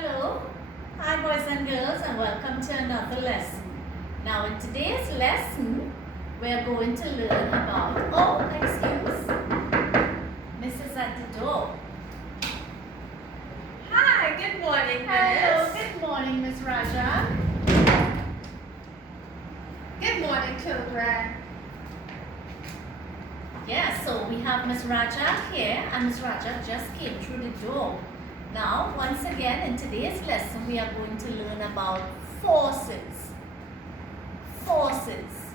Hello, hi boys and girls, and welcome to another lesson. Now in today's lesson, we are going to learn about, Mrs. at the door. Hi, good morning, Hello, Miss. good morning, Miss Raja. Good morning, children. Yeah, so we have Miss Raja here, and Miss Raja just came through the door. Now, once again, in today's lesson, we are going to learn about forces. Forces.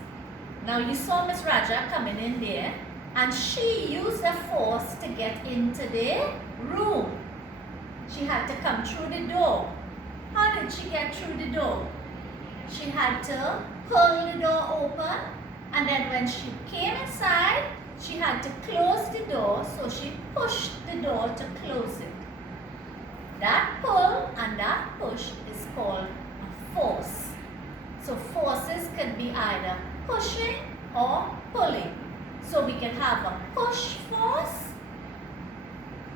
Now, you saw Miss Raja coming in there, and she used a force to get into the room. She had to come through the door. How did she get through the door? She had to pull the door open, and then when she came inside, she had to close the door, so she pushed the door to close it. That pull and that push is called a force. So forces can be either pushing or pulling. So we can have a push force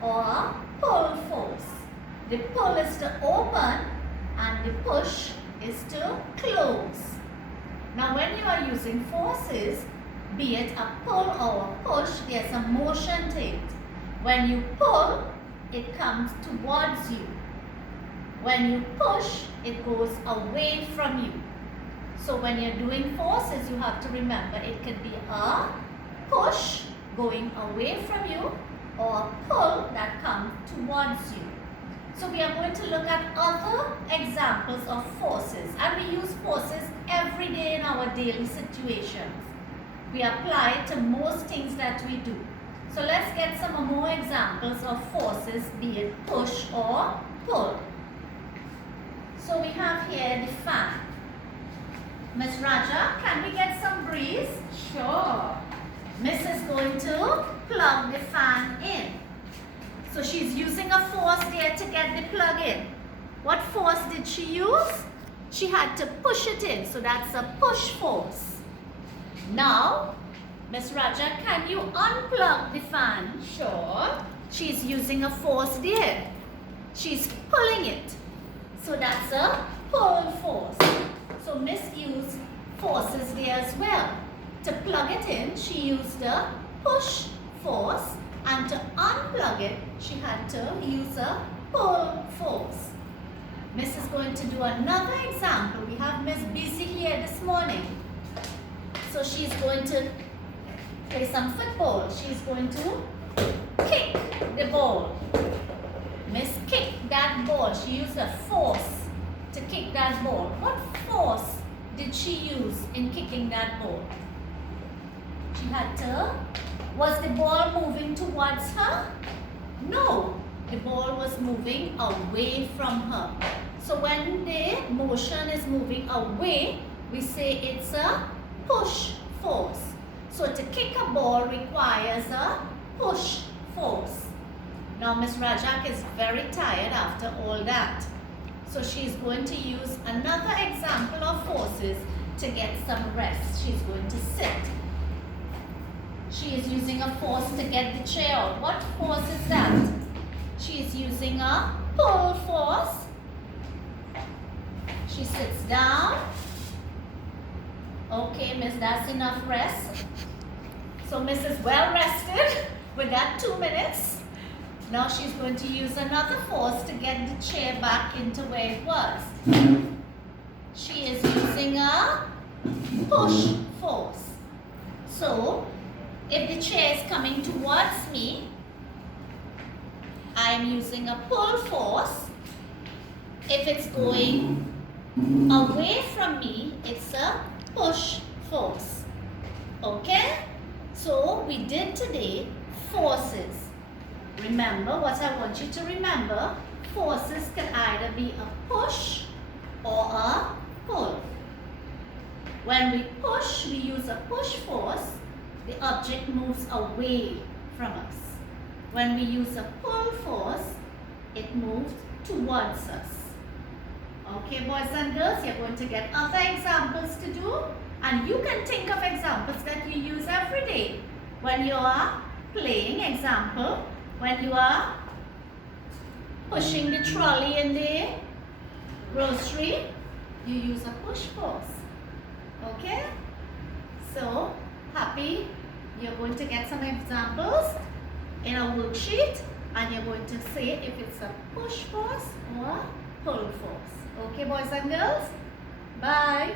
or a pull force. The pull is to open and the push is to close. Now when you are using forces, be it a pull or a push, there's a motion to it. When you pull, it comes towards you. When you push, it goes away from you. So when you're doing forces, you have to remember it could be a push going away from you or a pull that comes towards you. So we are going to look at other examples of forces, and we use forces every day in our daily situations. We apply it to most things that we do. So let's get some more examples of forces, be it push or pull. So we have here the fan. Miss Raja, can we get some breeze? Sure. Miss is going to plug the fan in. So she's using a force there to get the plug in. What force did she use? She had to push it in, so that's a push force. Now, Miss Raja, can you unplug the fan? Sure. She's using a force there. She's pulling it. So that's a pull force. So Miss used forces there as well. To plug it in, she used a push force, and to unplug it, she had to use a pull force. Miss is going to do another example. We have Miss Busy here this morning. So she's going to play some football. She's going to kick the ball. Miss kicked that ball. She used a force to kick that ball. What force did she use in kicking that ball? She had to. Was the ball moving towards her? No. The ball was moving away from her. So when the motion is moving away, we say it's a push force. So to kick a ball requires a push force. Now Miss Rajak is very tired after all that. So she's going to use another example of forces to get some rest. She's going to sit. She is using a force to get the chair out. What force is that? She is using a pull force. She sits down. Okay, Miss, that's enough rest. So Miss is well rested with that 2 minutes. Now she's going to use another force to get the chair back into where it was. She is using a push force. So, if the chair is coming towards me, I am using a pull force. If it's going away from me, it's a push force. Okay? So, we did today forces. Remember what I want you to remember. Forces can either be a push or a pull. When we push, we use a push force. The object moves away from us. When we use a pull force, it moves towards us. Okay, boys and girls, you're going to get other examples to do, and you can think of examples that you use every day when you are playing. Example, when you are pushing the trolley in the grocery, you use a push force. Okay? So, happy, you're going to get some examples in a worksheet and you're going to say if it's a push force or pull force. Okay, boys and girls? Bye.